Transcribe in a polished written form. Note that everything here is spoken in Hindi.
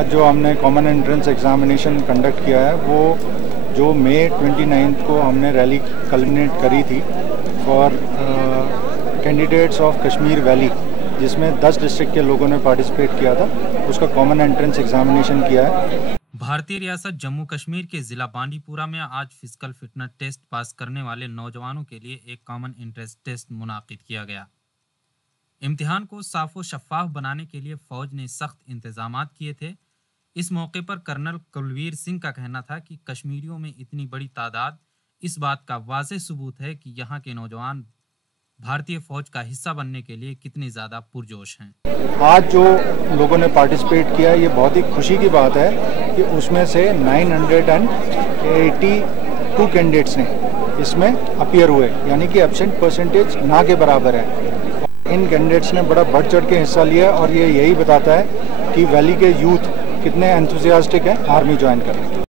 आज जो हमने कॉमन एंट्रेंस एग्जामिनेशन कंडक्ट किया है वो जो मई 29 को हमने रैली कल्मिनेट करी थी for candidates of Kashmir valley, जिसमें 10 डिस्ट्रिक्ट के लोगों ने पार्टिसिपेट किया था, उसका कॉमन एंट्रेंस एग्जामिनेशन किया है। भारतीय रियासत जम्मू कश्मीर के जिला बांडीपुरा में आज फिजिकल फिटनेस टेस्ट पास करने वाले नौजवानों के लिए एक कॉमन एंट्रेंस टेस्ट मुनाकिद किया गया। इम्तिहान को साफ शफाफ बनाने के लिए फौज ने सख्त इंतजामात किए थे। इस मौके पर कर्नल कुलवीर सिंह का कहना था कि कश्मीरियों में इतनी बड़ी तादाद इस बात का वाज़ेह सबूत है कि यहाँ के नौजवान भारतीय फौज का हिस्सा बनने के लिए कितने ज़्यादा पुरजोश हैं। आज जो लोगों ने पार्टिसिपेट किया, ये बहुत ही खुशी की बात है कि उसमें से 982 कैंडिडेट्स ने इसमें अपीयर हुए, यानी कि एब्सेंट परसेंटेज ना के बराबर है। इन कैंडिडेट्स ने बड़ा बढ़ चढ़ के हिस्सा लिया और ये यही बताता है कि वैली के यूथ कितने एंथुसियास्टिक हैं आर्मी ज्वाइन करने के।